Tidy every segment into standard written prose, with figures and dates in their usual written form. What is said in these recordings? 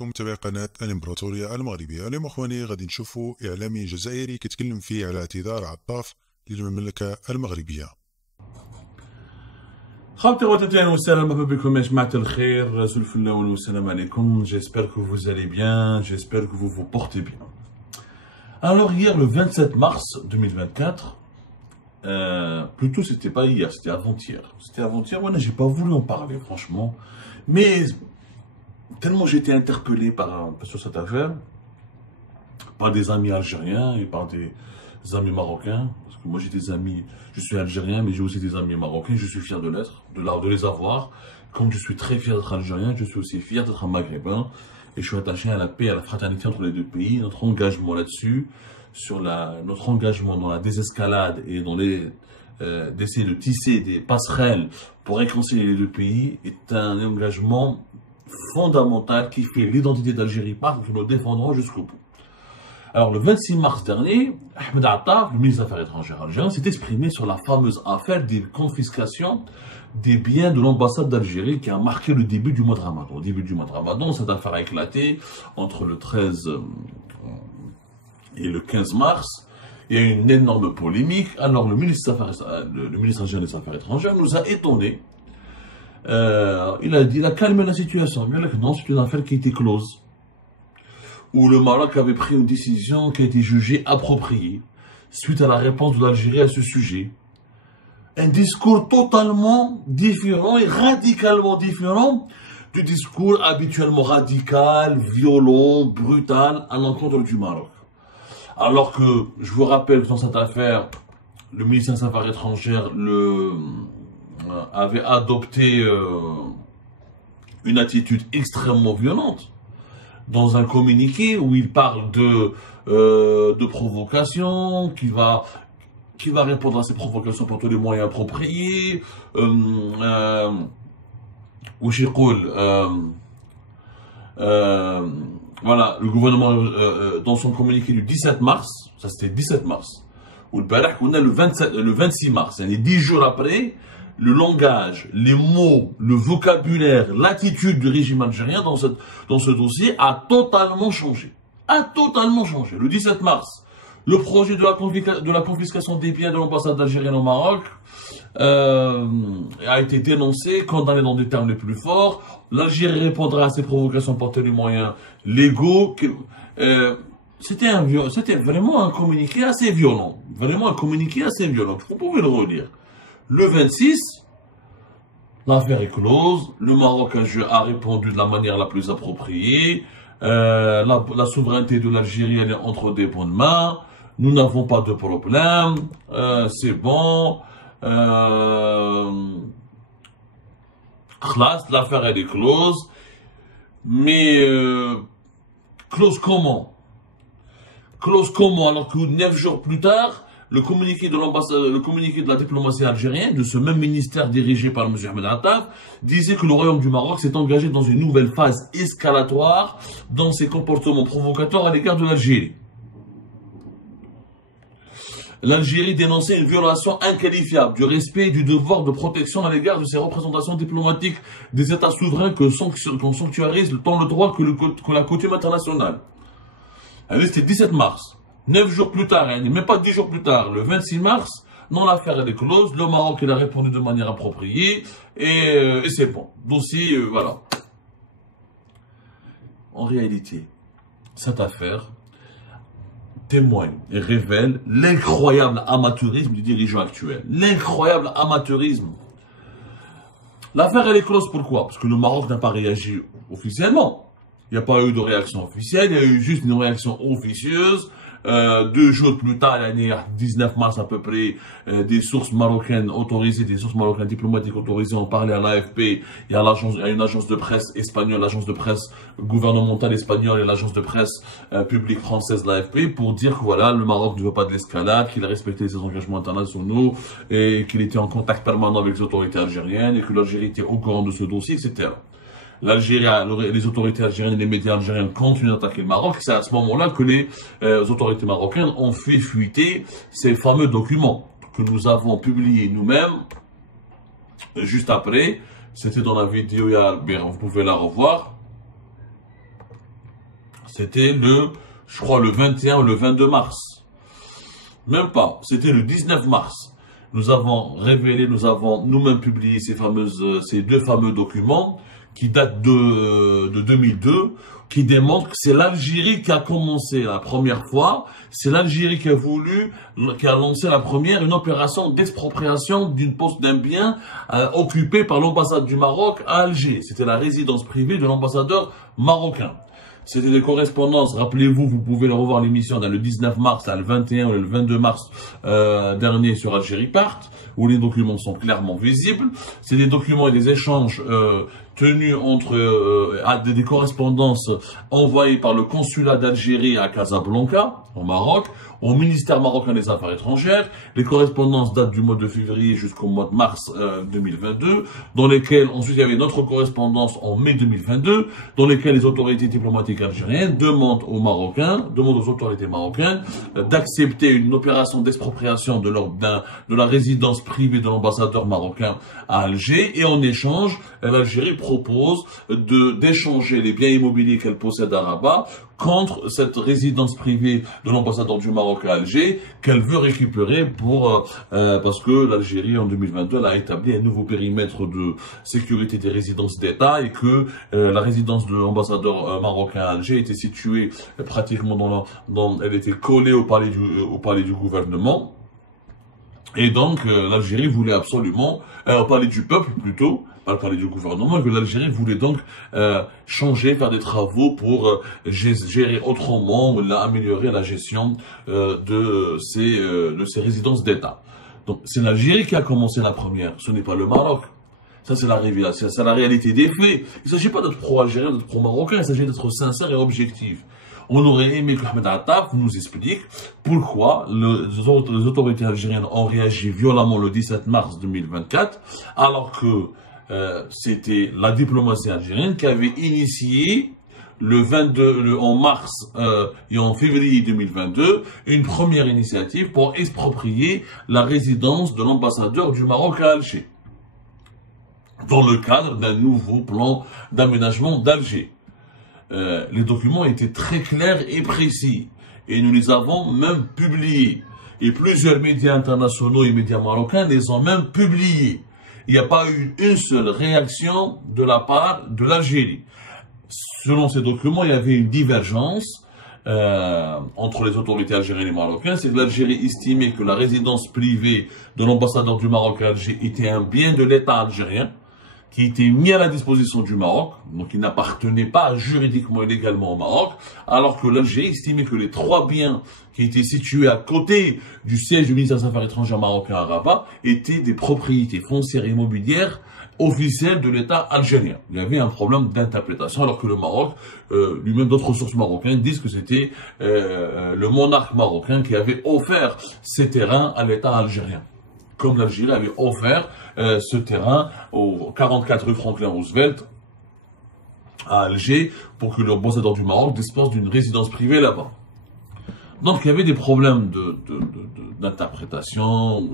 عليكم متابعي قناة الإمبراطورية المغربية. اليوم أخواني غادي نشوفوا إعلامي جزائري كيتكلم فيه على اعتذار عطاف للمملكة المغربية. خاوتي واتاتين والسلام مرحبا بكم يا جماعة الخير، زلف الأول والسلام عليكم. J'espère que vous allez bien, j'espère que vous vous portez bien. Alors hier le 27 mars 2024, plutôt c'était pas hier, c'était avant-hier. C'était avant-hier, ouais, j'ai pas voulu en parler franchement, mais tellement j'ai été interpellé sur cette affaire, par des amis algériens et par des amis marocains, parce que moi j'ai des amis, je suis algérien, mais j'ai aussi des amis marocains, je suis fier de l'être, de les avoir. Comme je suis très fier d'être algérien, je suis aussi fier d'être un maghrébin, et je suis attaché à la paix et à la fraternité entre les deux pays. Notre engagement là-dessus, notre engagement dans la désescalade et dans d'essayer de tisser des passerelles pour réconcilier les deux pays est un engagement fondamental qui fait l'identité d'Algérie, parce que nous le défendrons jusqu'au bout. Alors, le 26 mars dernier, Ahmed Attaf, le ministre des Affaires étrangères algérien, s'est exprimé sur la fameuse affaire des confiscations des biens de l'ambassade d'Algérie qui a marqué le début du mois de Ramadan. Au début du mois de Ramadan, cette affaire a éclaté entre le 13 et le 15 mars. Il y a eu une énorme polémique. Alors, le ministre algérien des Affaires étrangères nous a étonnés. Il a calmé la situation. Il a dit que non, c'est une affaire qui était close, où le Maroc avait pris une décision qui a été jugée appropriée suite à la réponse de l'Algérie à ce sujet. Un discours totalement différent et radicalement différent du discours habituellement radical, violent, brutal à l'encontre du Maroc. Alors que, je vous rappelle que dans cette affaire, le ministère des Affaires étrangères avait adopté une attitude extrêmement violente dans un communiqué où il parle de provocation, qui va répondre à ces provocations par tous les moyens appropriés. Voilà, le gouvernement, dans son communiqué du 17 mars, ça c'était 17 mars, ou on a le 26 mars, c'est-à-dire 10 jours après, le langage, les mots, le vocabulaire, l'attitude du régime algérien dans ce dossier a totalement changé. Le 17 mars, le projet de la confiscation des biens de l'ambassade d'Algérie au Maroc a été dénoncé, condamné dans des termes les plus forts. L'Algérie répondra à ces provocations par tous les moyens légaux. C'était vraiment un communiqué assez violent. Vous pouvez le relire. Le 26, l'affaire est close. Le Maroc a répondu de la manière la plus appropriée. La souveraineté de l'Algérie, elle est entre des bonnes mains. Nous n'avons pas de problème. C'est bon. L'affaire, elle est close. Mais close comment? Alors que 9 jours plus tard, le communiqué de la diplomatie algérienne, de ce même ministère dirigé par M. Ahmed Attaf, disait que le Royaume du Maroc s'est engagé dans une nouvelle phase escalatoire dans ses comportements provocateurs à l'égard de l'Algérie. L'Algérie dénonçait une violation inqualifiable du respect et du devoir de protection à l'égard de ses représentations diplomatiques des États souverains qu'on sanctuarise tant le droit que la coutume internationale. C'était 17 mars. 9 jours plus tard, même pas 10 jours plus tard, le 26 mars, non, l'affaire est close, le Maroc il a répondu de manière appropriée, et c'est bon. Dossier, voilà. En réalité, cette affaire témoigne et révèle l'incroyable amateurisme du dirigeant actuel. L'incroyable amateurisme. L'affaire elle est close, pourquoi? Parce que le Maroc n'a pas réagi officiellement. Il n'y a pas eu de réaction officielle, il y a eu juste une réaction officieuse. 2 jours plus tard, l'année 19 mars à peu près, des sources marocaines autorisées, des sources marocaines diplomatiques autorisées ont parlé à l'AFP et à une agence de presse espagnole, l'agence de presse gouvernementale espagnole et l'agence de presse publique française, l'AFP, pour dire que voilà, le Maroc ne veut pas de l'escalade, qu'il a respecté ses engagements internationaux et qu'il était en contact permanent avec les autorités algériennes et que l'Algérie était au courant de ce dossier, etc. L'Algérie, les autorités algériennes et les médias algériens continuent d'attaquer le Maroc. C'est à ce moment-là que les autorités marocaines ont fait fuiter ces fameux documents que nous avons publiés nous-mêmes juste après. C'était dans la vidéo, vous pouvez la revoir. C'était je crois, le 21 ou le 22 mars. Même pas, c'était le 19 mars. Nous avons révélé, nous avons nous-mêmes publié ces deux fameux documents qui datent de 2002, qui démontrent que c'est l'Algérie qui a commencé la première fois, c'est l'Algérie qui a lancé la première, une opération d'expropriation d'un bien occupé par l'ambassade du Maroc à Alger. C'était la résidence privée de l'ambassadeur marocain. C'était des correspondances, rappelez-vous, vous pouvez le revoir l'émission dans le 19 mars, le 21 ou le 22 mars dernier sur Algérie Part, où les documents sont clairement visibles. C'est des documents et des échanges tenus entre des correspondances envoyées par le consulat d'Algérie à Casablanca, au Maroc, au ministère marocain des Affaires étrangères. Les correspondances datent du mois de février jusqu'au mois de mars 2022, dans lesquelles ensuite il y avait notre correspondance en mai 2022, dans lesquelles les autorités diplomatiques algériennes demandent aux autorités marocaines d'accepter une opération d'expropriation de la résidence privée de l'ambassadeur marocain à Alger, et en échange, l'Algérie propose d'échanger les biens immobiliers qu'elle possède à Rabat contre cette résidence privée de l'ambassadeur du Maroc à Alger qu'elle veut récupérer parce que l'Algérie en 2022 elle a établi un nouveau périmètre de sécurité des résidences d'État, et que la résidence de l'ambassadeur marocain à Alger était située pratiquement elle était collée au palais du gouvernement. Et donc, l'Algérie voulait absolument, au palais du peuple plutôt, pas le palais du gouvernement, que l'Algérie voulait donc changer, faire des travaux pour gérer autrement, améliorer la gestion de ces résidences d'État. Donc, c'est l'Algérie qui a commencé la première, ce n'est pas le Maroc. Ça, c'est la révélation, c'est la réalité des faits. Il ne s'agit pas d'être pro-algérien, d'être pro-marocain, il s'agit d'être sincère et objectif. On aurait aimé que Ahmed Attaf nous explique pourquoi les autorités algériennes ont réagi violemment le 17 mars 2024, alors que c'était la diplomatie algérienne qui avait initié en mars et en février 2022 une première initiative pour exproprier la résidence de l'ambassadeur du Maroc à Alger, dans le cadre d'un nouveau plan d'aménagement d'Alger. Les documents étaient très clairs et précis, et nous les avons même publiés. Et plusieurs médias internationaux et médias marocains les ont même publiés. Il n'y a pas eu une seule réaction de la part de l'Algérie. Selon ces documents, il y avait une divergence entre les autorités algériennes et marocaines. C'est que l'Algérie estimait que la résidence privée de l'ambassadeur du Maroc à Alger était un bien de l'État algérien, qui était mis à la disposition du Maroc, donc il n'appartenait pas juridiquement et légalement au Maroc, alors que l'Algérie estimait que les 3 biens qui étaient situés à côté du siège du ministère des Affaires étrangères marocain à Rabat étaient des propriétés foncières et immobilières officielles de l'État algérien. Il y avait un problème d'interprétation, alors que le Maroc, lui-même d'autres sources marocaines disent que c'était le monarque marocain qui avait offert ces terrains à l'État algérien, comme l'Algérie avait offert ce terrain au 44 rue Franklin Roosevelt à Alger pour que l'ambassadeur du Maroc dispose d'une résidence privée là-bas. Donc il y avait des problèmes d'interprétation,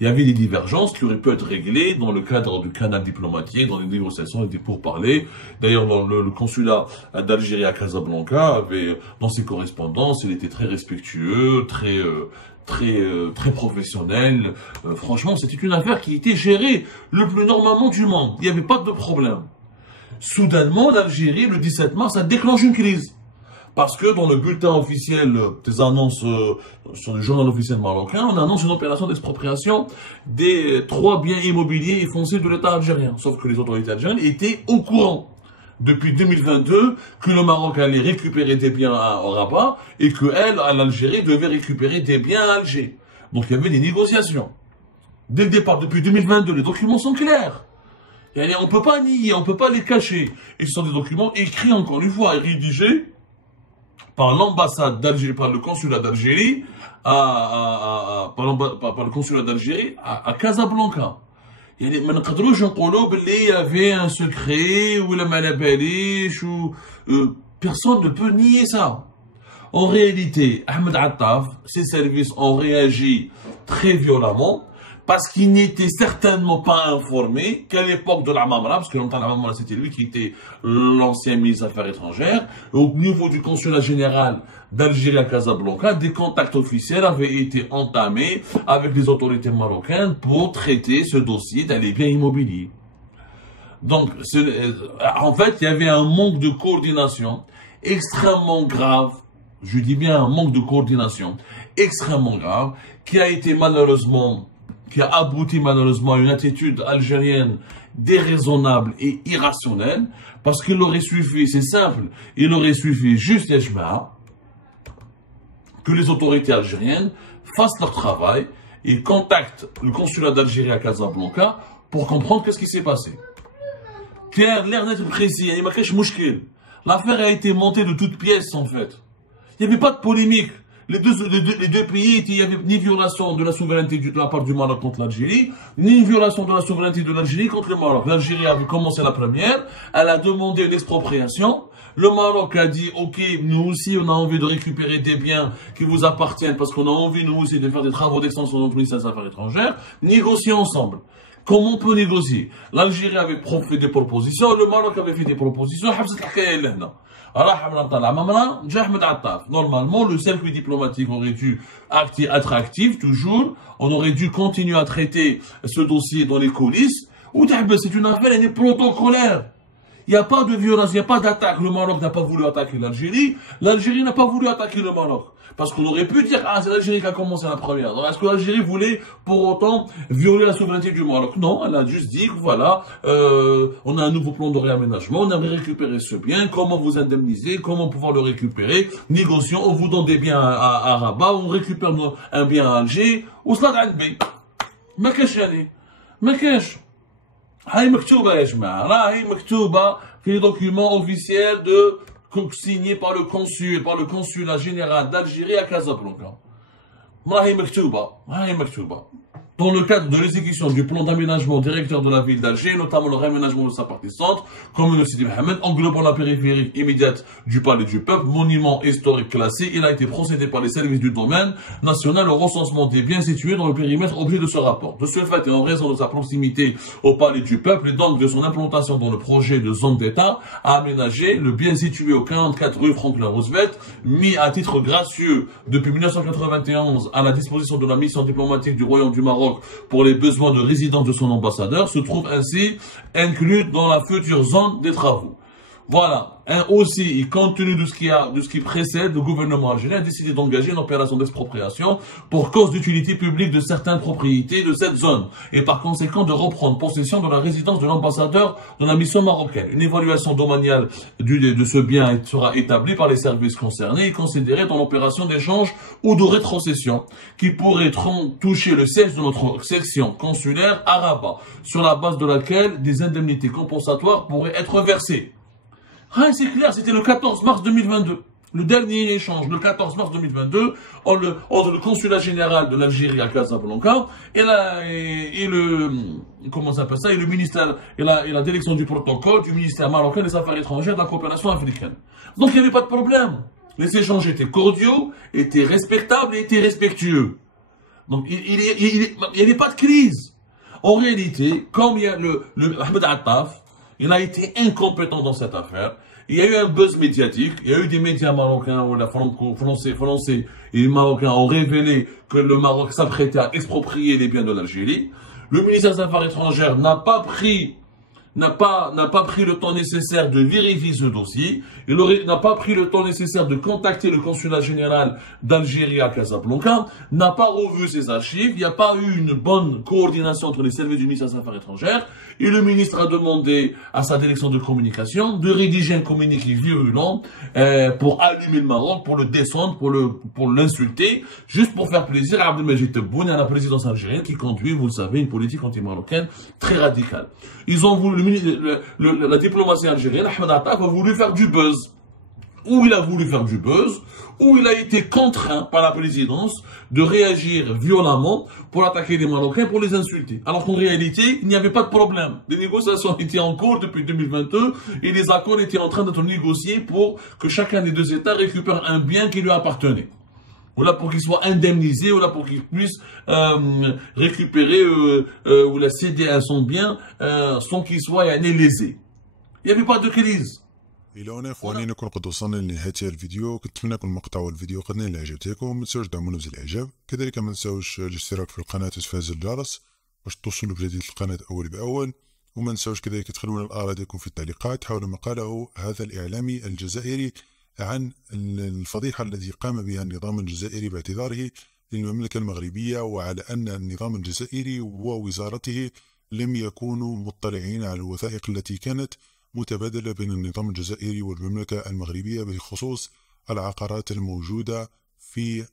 il y avait des divergences qui auraient pu être réglées dans le cadre du canal diplomatique, dans les négociations et des pourparlers. D'ailleurs, le consulat d'Algérie à Casablanca avait, dans ses correspondances, il était très respectueux, très professionnel. Franchement, c'était une affaire qui était gérée le plus normalement du monde. Il n'y avait pas de problème. Soudainement, l'Algérie, le 17 mars, a déclenché une crise. Parce que dans le bulletin officiel des annonces sur le journal officiel marocain, on annonce une opération d'expropriation des 3 biens immobiliers et fonciers de l'État algérien. Sauf que les autorités algériennes étaient au courant depuis 2022 que le Maroc allait récupérer des biens à Rabat et que l'Algérie, devait récupérer des biens à Alger. Donc il y avait des négociations. Dès le départ, depuis 2022, les documents sont clairs. Et on ne peut pas nier, on ne peut pas les cacher. Et ce sont des documents écrits, encore une fois, et rédigés par l'ambassade d'Algérie, par le consulat d'Algérie, par le consulat d'Algérie à Casablanca. Il y avait un secret, ou la malabaliche, ou personne ne peut nier ça. En réalité, Ahmed Attaf, ses services ont réagi très violemment, parce qu'il n'était certainement pas informé qu'à l'époque de l'Amamra, parce que longtemps l'Amamra c'était lui qui était l'ancien ministre des Affaires étrangères, au niveau du consulat général d'Algérie à Casablanca, des contacts officiels avaient été entamés avec les autorités marocaines pour traiter ce dossier dans les biens immobiliers. Donc, en fait, il y avait un manque de coordination extrêmement grave, je dis bien un manque de coordination extrêmement grave, qui a abouti malheureusement à une attitude algérienne déraisonnable et irrationnelle, parce qu'il aurait suffi, c'est simple, il aurait suffi juste, que les autorités algériennes fassent leur travail et contactent le consulat d'Algérie à Casablanca pour comprendre qu'est-ce qui s'est passé. Clair, l'air net précis, l'affaire a été montée de toutes pièces en fait. Il n'y avait pas de polémique. Les deux pays, il n'y avait ni violation de la souveraineté de la part du Maroc contre l'Algérie, ni une violation de la souveraineté de l'Algérie contre le Maroc. L'Algérie avait commencé la première, elle a demandé une expropriation. Le Maroc a dit, ok, nous aussi, on a envie de récupérer des biens qui vous appartiennent parce qu'on a envie, nous aussi, de faire des travaux d'extension de notre ministère des Affaires étrangères. Négocier ensemble. Comment on peut négocier? L'Algérie avait fait des propositions, le Maroc avait fait des propositions. Normalement, le circuit diplomatique aurait dû être actif, toujours. On aurait dû continuer à traiter ce dossier dans les coulisses. C'est une affaire, elle est protocolaire. Il n'y a pas de violence, il n'y a pas d'attaque. Le Maroc n'a pas voulu attaquer l'Algérie. L'Algérie n'a pas voulu attaquer le Maroc. Parce qu'on aurait pu dire, c'est l'Algérie qui a commencé la première. Donc, est-ce que l'Algérie voulait, pour autant, violer la souveraineté du Maroc? Non, elle a juste dit que voilà, on a un nouveau plan de réaménagement, on aimerait récupérer ce bien, comment vous indemniser, comment pouvoir le récupérer, négocions, on vous donne des biens à Rabat, on récupère un bien à Alger, ou cela d'Albé. ما كاش يعني ما كاش هاي مكتوبة يا جماعة راهي مكتوبة في les documents officiels signé par le consulat général d'Algérie à Casablanca. Dans le cadre de l'exécution du plan d'aménagement directeur de la ville d'Alger, notamment le réaménagement de sa partie centre, comme le Sidi Mohamed, englobant la périphérie immédiate du palais du peuple, monument historique classé, il a été procédé par les services du domaine national au recensement des biens situés dans le périmètre objet de ce rapport. De ce fait, et en raison de sa proximité au palais du peuple, et donc de son implantation dans le projet de zone d'État, à aménager le bien situé au 44 rue Franklin Roosevelt, mis à titre gracieux depuis 1991 à la disposition de la mission diplomatique du Royaume du Maroc pour les besoins de résidence de son ambassadeur, se trouve ainsi inclus dans la future zone des travaux. Voilà. Aussi, compte tenu de ce qui précède, le gouvernement algérien a décidé d'engager une opération d'expropriation pour cause d'utilité publique de certaines propriétés de cette zone et par conséquent de reprendre possession de la résidence de l'ambassadeur de la mission marocaine. Une évaluation domaniale de ce bien sera établie par les services concernés et considérée dans l'opération d'échange ou de rétrocession qui pourrait toucher le siège de notre section consulaire à Rabat, sur la base de laquelle des indemnités compensatoires pourraient être versées. Ah, c'est clair, c'était le 14 mars 2022. Le dernier échange, le 14 mars 2022, entre le consulat général de l'Algérie à Casablanca et le ministère, et la direction du protocole du ministère marocain des Affaires étrangères de la coopération africaine. Donc il n'y avait pas de problème. Les échanges étaient cordiaux, étaient respectables et étaient respectueux. Donc il n'y avait pas de crise. En réalité, comme il y a le Ahmed Attaf, il a été incompétent dans cette affaire. Il y a eu un buzz médiatique. Il y a eu des médias marocains où la français et les Marocains ont révélé que le Maroc s'apprêtait à exproprier les biens de l'Algérie. Le ministère des Affaires étrangères n'a pas pris le temps nécessaire de vérifier ce dossier. Il n'a pas pris le temps nécessaire de contacter le consulat général d'Algérie à Casablanca, n'a pas revu ses archives, il n'y a pas eu une bonne coordination entre les services du ministère des Affaires étrangères, et le ministre a demandé à sa direction de communication de rédiger un communiqué virulent pour allumer le Maroc, pour le descendre, pour l'insulter, juste pour faire plaisir à Abdelmajid Tebboune et à la présidence algérienne qui conduit, vous le savez, une politique anti-marocaine très radicale. Ils ont voulu, la diplomatie algérienne, Ahmed Attaf a voulu faire du buzz. Où il a voulu faire du buzz, où il a été contraint par la présidence de réagir violemment pour attaquer les Marocains, pour les insulter. Alors qu'en réalité, il n'y avait pas de problème. Les négociations étaient en cours depuis 2022 et les accords étaient en train d'être négociés pour que chacun des deux États récupère un bien qui lui appartenait. là pour qu'il soit indemnisé, ou là pour qu'il puisse récupérer ou la céder à son bien sans qu'il soit lésé. Il n'y avait pas de crise. الى هنا اخواني نكون قد وصلنا لنهايه الفيديو. كنتمنى يكون المقطع والفيديو قد نال اعجابكم. ما تنساوش دعمونا بزر الاعجاب، كذلك ما تنساوش الاشتراك في القناه وتفعيل زر الجرس باش توصلوا بجديد القناه اول باول. وما تنساوش كذلك تخلونا الاراء ديالكم في التعليقات حول ما قاله هذا الاعلامي الجزائري عن الفضيحه التي قام بها النظام الجزائري باعتذاره للمملكه المغربيه، وعلى ان النظام الجزائري ووزارته لم يكونوا مطلعين على الوثائق التي كانت متبادلة بين النظام الجزائري والمملكة المغربية بخصوص العقارات الموجودة في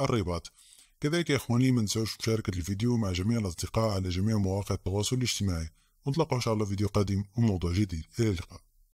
الرباط. كذلك يا إخواني ما تنسوش مشاركة الفيديو مع جميع الأصدقاء على جميع مواقع التواصل الاجتماعي، ونتلاقوا إن شاء الله فيديو قادم وموضوع جديد. إلى اللقاء.